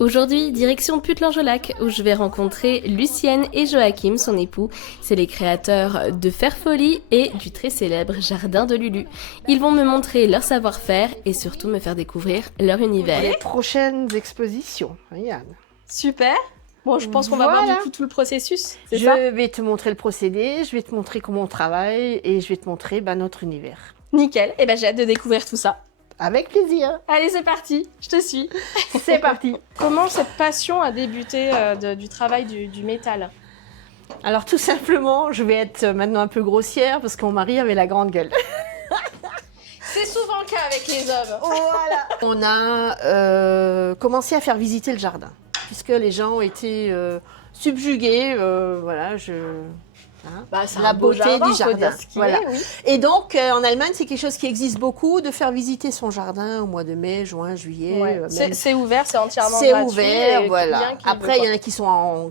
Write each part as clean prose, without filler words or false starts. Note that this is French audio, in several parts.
Aujourd'hui, direction Puttelange-au-Lac, où je vais rencontrer Lucienne et Joachim, son époux. C'est les créateurs de Faire Folie et du très célèbre Jardin de Lulu. Ils vont me montrer leur savoir-faire et surtout me faire découvrir leur univers. Les prochaines expositions, regarde. Super. Bon, je pense qu'on va voir du coup tout le processus, c'est ça? Je vais te montrer le procédé, je vais te montrer comment on travaille et je vais te montrer notre univers. Nickel, et j'ai hâte de découvrir tout ça. Avec plaisir. Allez, c'est parti, je te suis. C'est parti. Comment cette passion a débuté du travail du métal? Alors tout simplement, je vais être maintenant un peu grossière parce que mon mari avait la grande gueule. C'est souvent le cas avec les hommes. Voilà. On a commencé à faire visiter le jardin puisque les gens ont été subjugués. Voilà, c'est la un beau beauté jardin, du faut jardin. dire ce qu'il Voilà. est, oui. Et donc en Allemagne, c'est quelque chose qui existe beaucoup de faire visiter son jardin au mois de mai, juin, juillet. Ouais. Même... C'est ouvert, c'est entièrement C'est gratuit. ouvert, et voilà. bien qui Après, il veut, y en a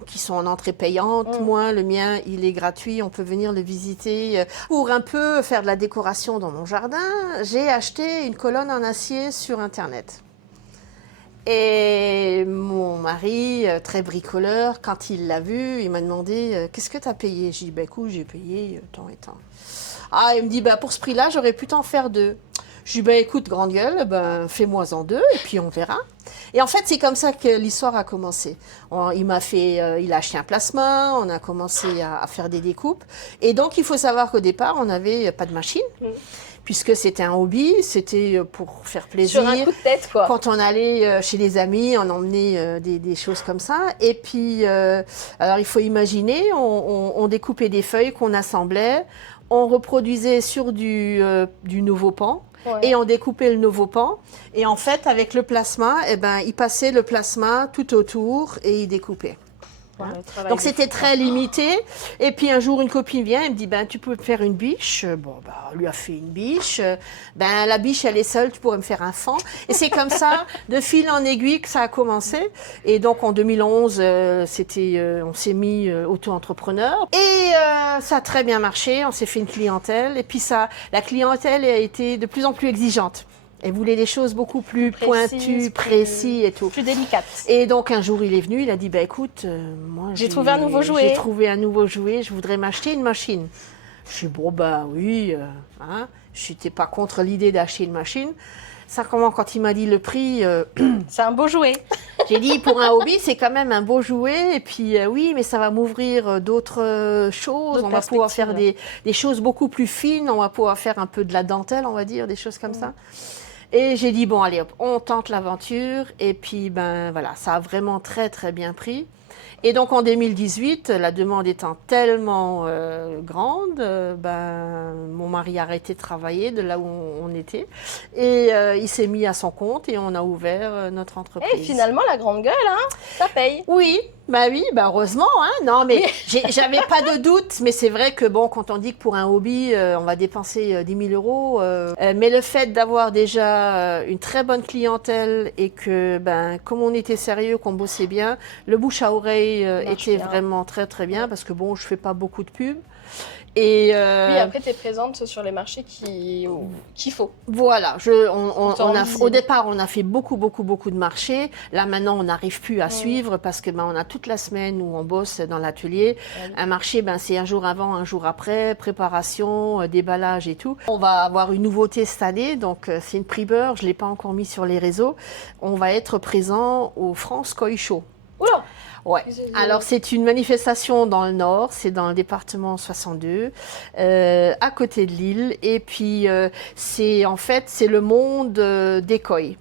qui sont en entrée payante. Mm. Moi, le mien, il est gratuit. On peut venir le visiter pour un peu faire de la décoration dans mon jardin. J'ai acheté une colonne en acier sur Internet. Et mon mari, très bricoleur, quand il l'a vu, il m'a demandé « Qu'est-ce que tu as payé ?» J'ai dit écoute, j'ai payé tant et tant. Ah, il me dit pour ce prix-là, j'aurais pu t'en faire deux. Je lui dis écoute, grande gueule, fais-moi-en deux et puis on verra. Et en fait, c'est comme ça que l'histoire a commencé. Il a acheté un plasma, on a commencé à faire des découpes. Et donc, il faut savoir qu'au départ, on n'avait pas de machine. Puisque c'était un hobby, c'était pour faire plaisir. Sur un coup de tête, quoi. Quand on allait chez les amis, on emmenait des choses comme ça. Et puis, alors il faut imaginer, on découpait des feuilles qu'on assemblait, on reproduisait sur du nouveau pan. Ouais. Et on découpait le nouveau pan. Et en fait, avec le plasma, il passait le plasma tout autour et il découpait. Donc c'était très limité. Et puis un jour, une copine vient et me dit tu peux me faire une biche. On lui a fait une biche. La biche, elle est seule, tu pourrais me faire un fan. Et c'est comme ça, de fil en aiguille, que ça a commencé. Et donc en 2011, on s'est mis auto-entrepreneur. Et ça a très bien marché. On s'est fait une clientèle. Et puis la clientèle a été de plus en plus exigeante. Elle voulait des choses beaucoup plus pointues, précises et tout. Plus délicates. Et donc un jour il est venu, il a dit écoute, moi j'ai trouvé un nouveau jouet. J'ai trouvé un nouveau jouet, je voudrais m'acheter une machine. Je suis oui, je n'étais pas contre l'idée d'acheter une machine. Simplement quand il m'a dit le prix, c'est un beau jouet. J'ai dit pour un hobby c'est quand même un beau jouet et puis oui mais ça va m'ouvrir d'autres choses. On va pouvoir faire des choses beaucoup plus fines, on va pouvoir faire un peu de la dentelle, on va dire des choses comme ça. Et j'ai dit, allez hop, on tente l'aventure. Et puis, voilà, ça a vraiment très, très bien pris. Et donc, en 2018, la demande étant tellement grande, mon mari a arrêté de travailler de là où on était. Et il s'est mis à son compte et on a ouvert notre entreprise. Et finalement, la grande gueule, ça paye. Oui, heureusement. Non, mais j'avais pas de doute. Mais c'est vrai que quand on dit que pour un hobby, on va dépenser 10 000 €. Mais le fait d'avoir déjà une très bonne clientèle et que, comme on était sérieux, qu'on bossait bien, le bouche à oreille était vraiment très très bien parce que je fais pas beaucoup de pubs. Et oui, après, tu es présente sur les marchés qu'il faut. Voilà, au départ, on a fait beaucoup de marchés. Là, maintenant, on n'arrive plus à suivre parce que on a toute la semaine où on bosse dans l'atelier. Un marché, c'est un jour avant, un jour après, préparation, déballage et tout. On va avoir une nouveauté cette année, donc c'est une primeur, je ne l'ai pas encore mis sur les réseaux. On va être présent au France Koi Show. Oula! Ouais. Alors c'est une manifestation dans le Nord, c'est dans le département 62, à côté de Lille. Et puis c'est le monde des koi.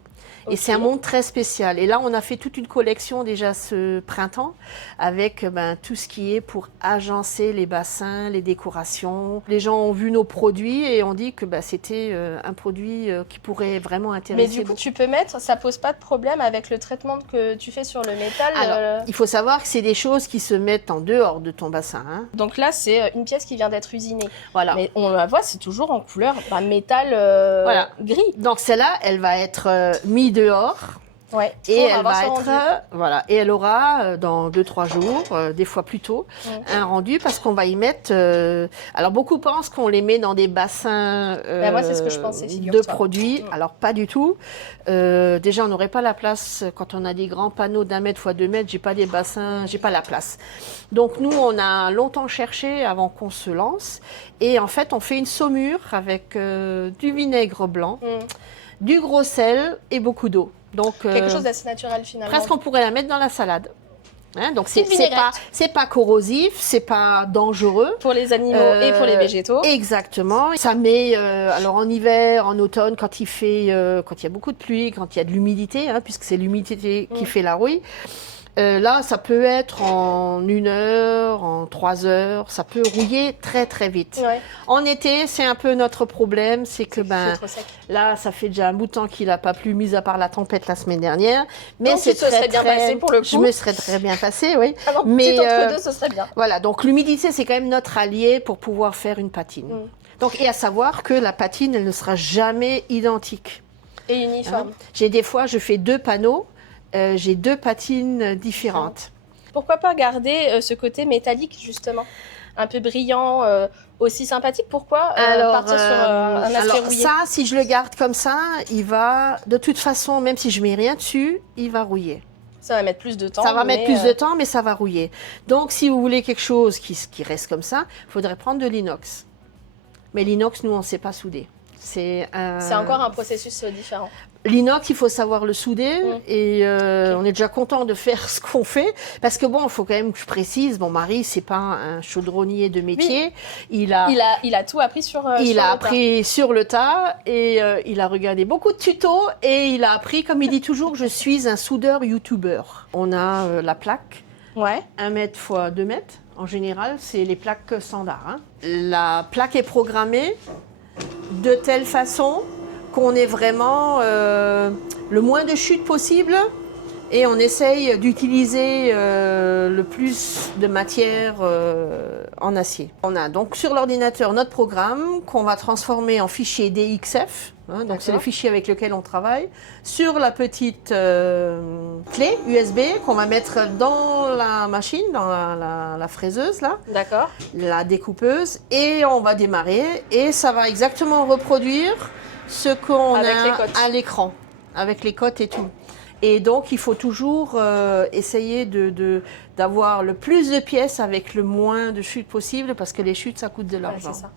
Et c'est un monde très spécial. Et là, on a fait toute une collection déjà ce printemps avec tout ce qui est pour agencer les bassins, les décorations. Les gens ont vu nos produits et ont dit que c'était un produit qui pourrait vraiment intéresser. Mais du coup, tu peux mettre, ça pose pas de problème avec le traitement que tu fais sur le métal. Alors, il faut savoir que c'est des choses qui se mettent en dehors de ton bassin. Donc là, c'est une pièce qui vient d'être usinée. Voilà. Mais on la voit, c'est toujours en couleur métal gris. Donc celle-là, elle va être mise dehors Ouais. Et Pour elle avoir va son être, rendu. voilà, et elle aura dans 2-3 jours, des fois plus tôt, un rendu parce qu'on va y mettre. Alors beaucoup pensent qu'on les met dans des bassins Bah, moi, c'est ce que je pensais, de figure-toi. produits. Alors pas du tout. Déjà, on n'aurait pas la place quand on a des grands panneaux d'1 mètre x 2 mètres. J'ai pas des bassins, j'ai pas la place. Donc nous, on a longtemps cherché avant qu'on se lance, et en fait, on fait une saumure avec du vinaigre blanc, du gros sel et beaucoup d'eau. Donc, Quelque chose d'assez naturel finalement. presque on pourrait la mettre dans la salade. Hein, donc Petite c'est pas corrosif, c'est pas dangereux. Pour les animaux et pour les végétaux. Exactement. Ça met alors en hiver, en automne, quand il fait, quand il y a beaucoup de pluie, quand il y a de l'humidité, hein, puisque c'est l'humidité qui fait la rouille. Là, ça peut être en 1 heure, en 3 heures, ça peut rouiller très très vite. Ouais. En été, c'est un peu notre problème, c'est que C'est trop sec. là, ça fait déjà un bout de temps qu'il n'a pas plu, mis à part la tempête la semaine dernière. Mais Donc, c'est tu te serais bien passé pour le coup. Je me serais très bien passée, oui. Alors, Mais petit entre deux, ce serait bien. voilà, donc l'humidité, c'est quand même notre allié pour pouvoir faire une patine. Donc, et à savoir que la patine, elle ne sera jamais identique. Et uniforme. J'ai des fois, je fais 2 panneaux. J'ai 2 patines différentes. Pourquoi pas garder ce côté métallique, justement, un peu brillant, aussi sympathique? Pourquoi partir sur un aspect rouillé? Ça, si je le garde comme ça, il va, de toute façon, même si je mets rien dessus, il va rouiller. Ça va mettre plus de temps. Ça va mettre plus de temps, mais ça va rouiller. Donc, si vous voulez quelque chose qui reste comme ça, il faudrait prendre de l'inox. Mais l'inox, nous, on ne sait pas souder. C'est encore un processus différent. L'inox, il faut savoir le souder et on est déjà content de faire ce qu'on fait parce que bon, il faut quand même que je précise, mon mari, c'est pas un chaudronnier de métier. Oui. Il a tout appris sur appris sur le tas et il a regardé beaucoup de tutos et il a appris, comme il dit toujours, je suis un soudeur youtubeur. On a la plaque, 1 mètre x 2 mètres. En général, c'est les plaques standards. Hein. La plaque est programmée de telle façon qu'on ait vraiment le moins de chute possible et on essaye d'utiliser le plus de matière en acier. On a donc sur l'ordinateur notre programme qu'on va transformer en fichier DXF, hein, donc c'est le fichier avec lequel on travaille, sur la petite clé USB qu'on va mettre dans la machine, dans la fraiseuse là, la découpeuse, et on va démarrer et ça va exactement reproduire ce qu'on a à l'écran, avec les cotes et tout. Et donc, il faut toujours essayer d'avoir le plus de pièces avec le moins de chutes possible, parce que les chutes, ça coûte de l'argent. C'est ça.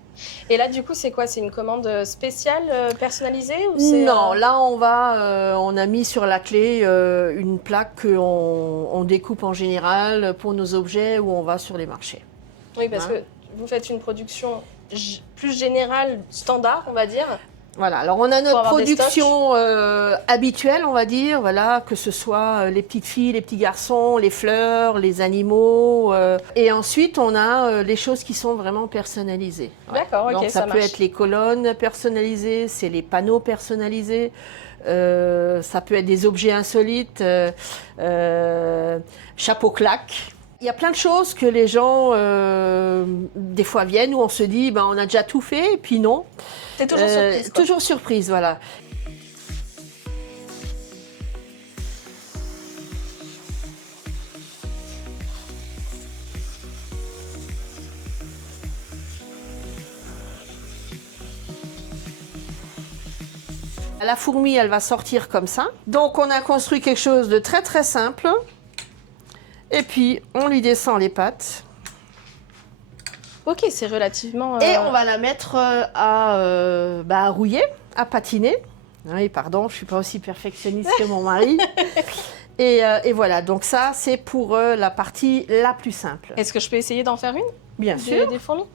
Et là, du coup, c'est quoi? C'est une commande spéciale, personnalisée ou Non, là, on a mis sur la clé une plaque qu'on découpe en général pour nos objets où on va sur les marchés. Oui, parce que vous faites une production plus générale, standard, on va dire. Voilà, alors on a notre production habituelle, on va dire, voilà, que ce soit les petites filles, les petits garçons, les fleurs, les animaux. Et ensuite, on a les choses qui sont vraiment personnalisées. D'accord, ok, donc, ça peut marche. être les colonnes personnalisées, c'est les panneaux personnalisés, ça peut être des objets insolites, chapeau claque. Il y a plein de choses que les gens, des fois, viennent où on se dit, on a déjà tout fait, et puis non. C'est toujours surprise. Quoi. Toujours surprise, voilà. La fourmi, elle va sortir comme ça. Donc, on a construit quelque chose de très très simple. Et puis, on lui descend les pattes. Ok, c'est relativement... Et on va la mettre à rouiller, à patiner. Oui, pardon, je ne suis pas aussi perfectionniste que mon mari. Et voilà, donc ça, c'est pour la partie la plus simple. Est-ce que je peux essayer d'en faire une? Bien sûr. Des fourmis?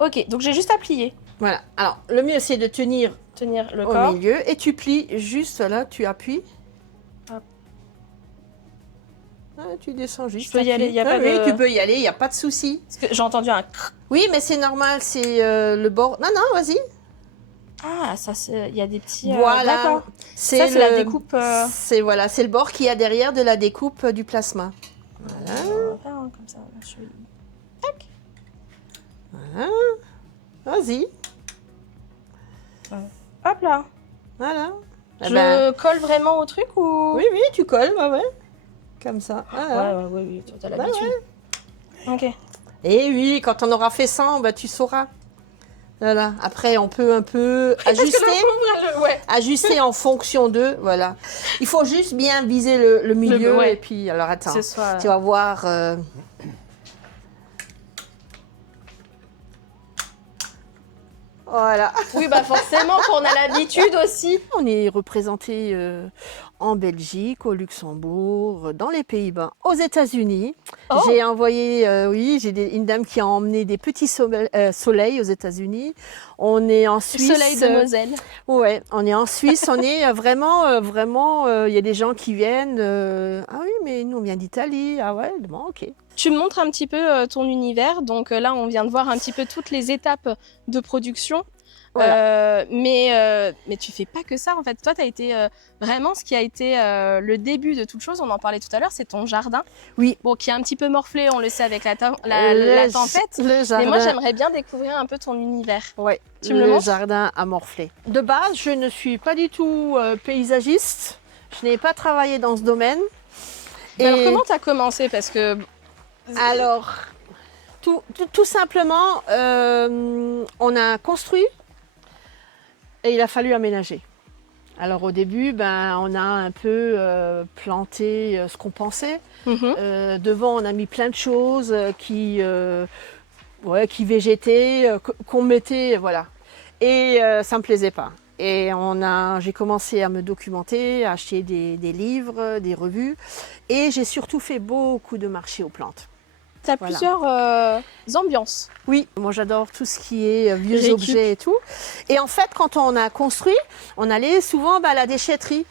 Ok, donc j'ai juste à plier. Voilà, alors le mieux, c'est de tenir le au corps. milieu. Et tu plies juste là, tu appuies. Hop. Ah, tu descends juste. Je peux y aller, il n'y a pas de... Oui, tu peux y aller, il n'y a pas de souci. Parce que j'ai entendu un... Oui, mais c'est normal, c'est le bord... Non, non, vas-y. Ah, ça, il y a des petits... Voilà. C'est la découpe... C'est le bord qu'il y a derrière de la découpe du plasma. Voilà. Comme ça, Tac. Voilà. Vas-y. Hop là. Voilà. Je colle vraiment au truc ou... Oui, tu colles, ouais. Comme ça. Oui, tu as l'habitude. Ouais. Ok. Et oui, quand on aura fait 100, tu sauras. Voilà. Après, on peut un peu ajuster, ajuster en fonction d'eux. Voilà. Il faut juste bien viser le milieu. Et puis, alors attends, tu vas voir. Voilà. Oui, forcément, quand on a l'habitude aussi. On est représenté en Belgique, au Luxembourg, dans les Pays-Bas, aux États-Unis. Oh. J'ai envoyé, une dame qui a emmené des petits soleils aux États-Unis. On est en Suisse. Soleil de Moselle. Ouais, on est en Suisse. On est vraiment, il y a des gens qui viennent. Ah oui, mais nous on vient d'Italie. Ah ouais, bon, ok. Tu me montres un petit peu ton univers. Donc là, on vient de voir un petit peu toutes les étapes de production. Voilà. Mais tu fais pas que ça en fait. Toi, tu as été vraiment ce qui a été le début de toute chose. On en parlait tout à l'heure, c'est ton jardin. Oui. Bon, qui est un petit peu morflé, on le sait avec la tempête. Le jardin. Mais moi, j'aimerais bien découvrir un peu ton univers. Ouais. Tu me le montres ? Jardin a morflé. De base, je ne suis pas du tout paysagiste. Je n'ai pas travaillé dans ce domaine. Alors, comment tu as commencé ? Parce que. Alors, tout simplement, on a construit. Et il a fallu aménager. Alors au début, on a un peu planté ce qu'on pensait. Devant, on a mis plein de choses qui végétaient, qu'on mettait, voilà. Et ça ne me plaisait pas. Et j'ai commencé à me documenter, à acheter des livres, des revues. Et j'ai surtout fait beaucoup de marchés aux plantes. Tu as plusieurs ambiances. Oui, moi j'adore tout ce qui est vieux objets et tout. Et en fait, quand on a construit, on allait souvent à la déchetterie.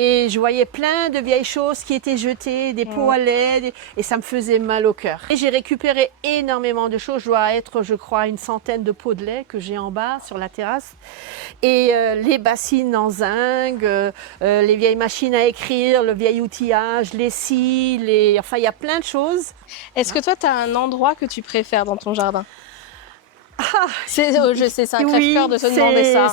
Et je voyais plein de vieilles choses qui étaient jetées, des pots à lait, et ça me faisait mal au cœur. Et j'ai récupéré énormément de choses. Je dois être, je crois, 100 de pots de lait que j'ai en bas sur la terrasse. Et les bassines en zinc, les vieilles machines à écrire, le vieil outillage, les scies, enfin il y a plein de choses. Est-ce que toi, tu as un endroit que tu préfères dans ton jardin ? Je sais, c'est un crève-cœur de se demander ça.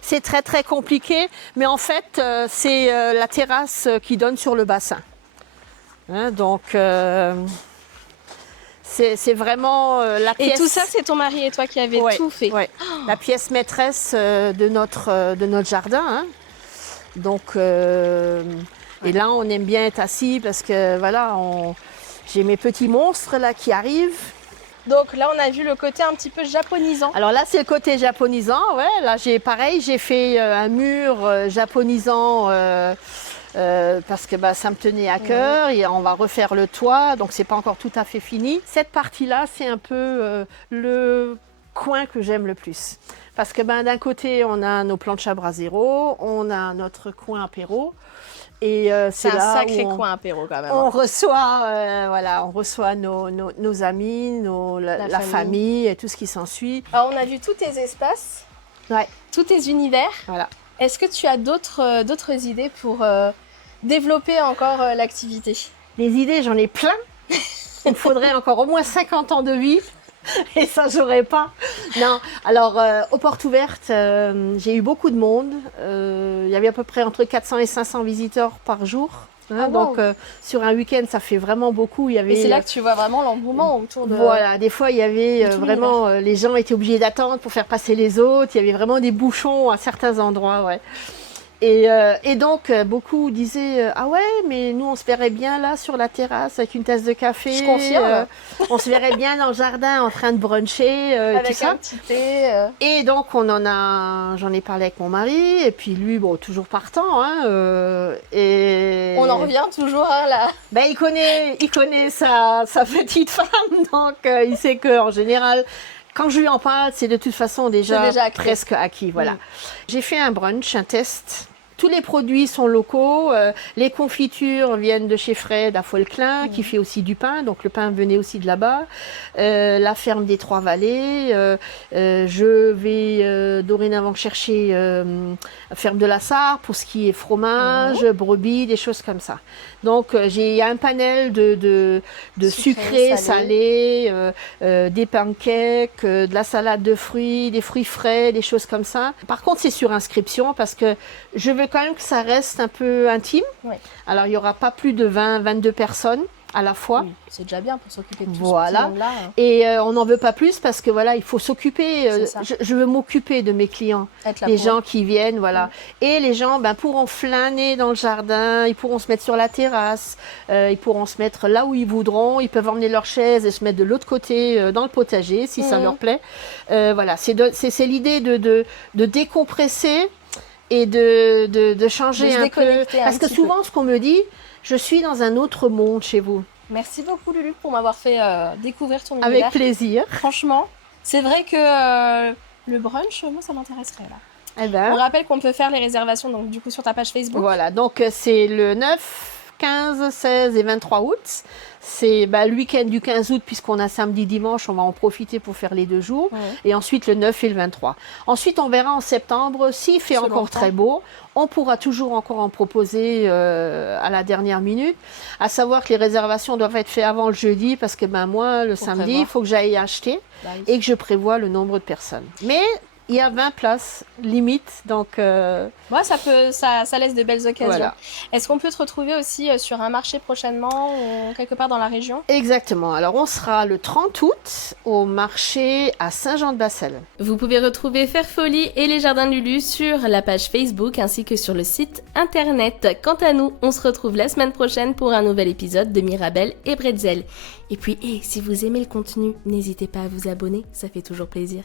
C'est très très compliqué, mais en fait c'est la terrasse qui donne sur le bassin. Hein, donc c'est vraiment la pièce. Et tout ça, c'est ton mari et toi qui avez tout fait. Ouais. La pièce maîtresse de notre jardin. Hein. Donc et là on aime bien être assis parce que voilà, j'ai mes petits monstres là qui arrivent. Donc là, on a vu le côté un petit peu japonisant. Alors là, c'est le côté japonisant, ouais. Là, j'ai fait un mur japonisant parce que ça me tenait à cœur. Et on va refaire le toit, donc c'est pas encore tout à fait fini. Cette partie-là, c'est un peu le coin que j'aime le plus. Parce que d'un côté, on a nos plantes Chabrasero, on a notre coin apéro. Et c'est un sacré coin apéro quand même. On reçoit nos amis, la famille et tout ce qui s'ensuit. Alors on a vu tous tes espaces, tous tes univers. Voilà. Est-ce que tu as d'autres idées pour développer encore l'activité ? Les idées, j'en ai plein. Il me faudrait encore au moins 50 ans de vie. Et ça, j'aurais pas. Non. Alors, aux portes ouvertes, j'ai eu beaucoup de monde. Il y avait à peu près entre 400 et 500 visiteurs par jour. Hein, donc, sur un week-end, ça fait vraiment beaucoup. Et c'est là que tu vois vraiment l'engouement autour de... Voilà, des fois, il y avait vraiment... les gens étaient obligés d'attendre pour faire passer les autres. Il y avait vraiment des bouchons à certains endroits, ouais. Et donc, beaucoup disaient « Ah ouais, mais nous, on se verrait bien là, sur la terrasse, avec une tasse de café. » Je confirme. On se verrait bien dans le jardin, en train de bruncher, avec tout ça. Un petit thé. Et donc, j'en ai parlé avec mon mari, et puis lui, toujours partant. Hein, et... On en revient toujours là. Il connaît sa petite femme, donc il sait qu'en général... Quand je lui en parle, c'est de toute façon déjà presque acquis. Voilà. J'ai fait un brunch, un test, tous les produits sont locaux. Les confitures viennent de chez Fred à Folklin, qui fait aussi du pain. Donc le pain venait aussi de là-bas. La ferme des Trois-Vallées. Je vais dorénavant chercher ferme de la Sarre pour ce qui est fromage, brebis, des choses comme ça. Donc j'ai un panel de sucré, salé, des pancakes, de la salade de fruits, des fruits frais, des choses comme ça. Par contre, c'est sur inscription parce que je veux quand même que ça reste un peu intime. Oui. Alors, il n'y aura pas plus de 22 personnes à la fois. Oui, c'est déjà bien pour s'occuper de tout voilà. ce monde-là. Et on n'en veut pas plus parce que voilà, il faut s'occuper. Je veux m'occuper de mes clients, les gens qui viennent, voilà. Et les gens pourront flâner dans le jardin, ils pourront se mettre sur la terrasse, ils pourront se mettre là où ils voudront, ils peuvent emmener leur chaise et se mettre de l'autre côté dans le potager si ça leur plaît. Voilà, c'est l'idée de décompresser et de changer un peu. Parce que souvent, ce qu'on me dit, je suis dans un autre monde chez vous. Merci beaucoup Lulu pour m'avoir fait découvrir ton univers. Avec plaisir. Franchement, c'est vrai que le brunch, moi ça m'intéresserait là. Eh ben. On rappelle qu'on peut faire les réservations donc du coup sur ta page Facebook. Voilà, donc c'est le 9, 15, 16 et 23 août. C'est le week-end du 15 août puisqu'on a samedi, dimanche, on va en profiter pour faire les 2 jours. Et ensuite le 9 et le 23. Ensuite on verra en septembre s'il fait encore très beau. On pourra toujours encore en proposer à la dernière minute. À savoir que les réservations doivent être faites avant le jeudi parce que moi le samedi il faut que j'aille acheter et que je prévois le nombre de personnes. Mais il y a 20 places limite, donc... ça laisse de belles occasions. Voilà. Est-ce qu'on peut te retrouver aussi sur un marché prochainement ou quelque part dans la région? Exactement. Alors, on sera le 30 août au marché à Saint-Jean-de-Bassel. Vous pouvez retrouver Fairfolie et les Jardins de Lulu sur la page Facebook ainsi que sur le site internet. Quant à nous, on se retrouve la semaine prochaine pour un nouvel épisode de Mirabelle et Bretzel. Et puis, si vous aimez le contenu, n'hésitez pas à vous abonner, ça fait toujours plaisir.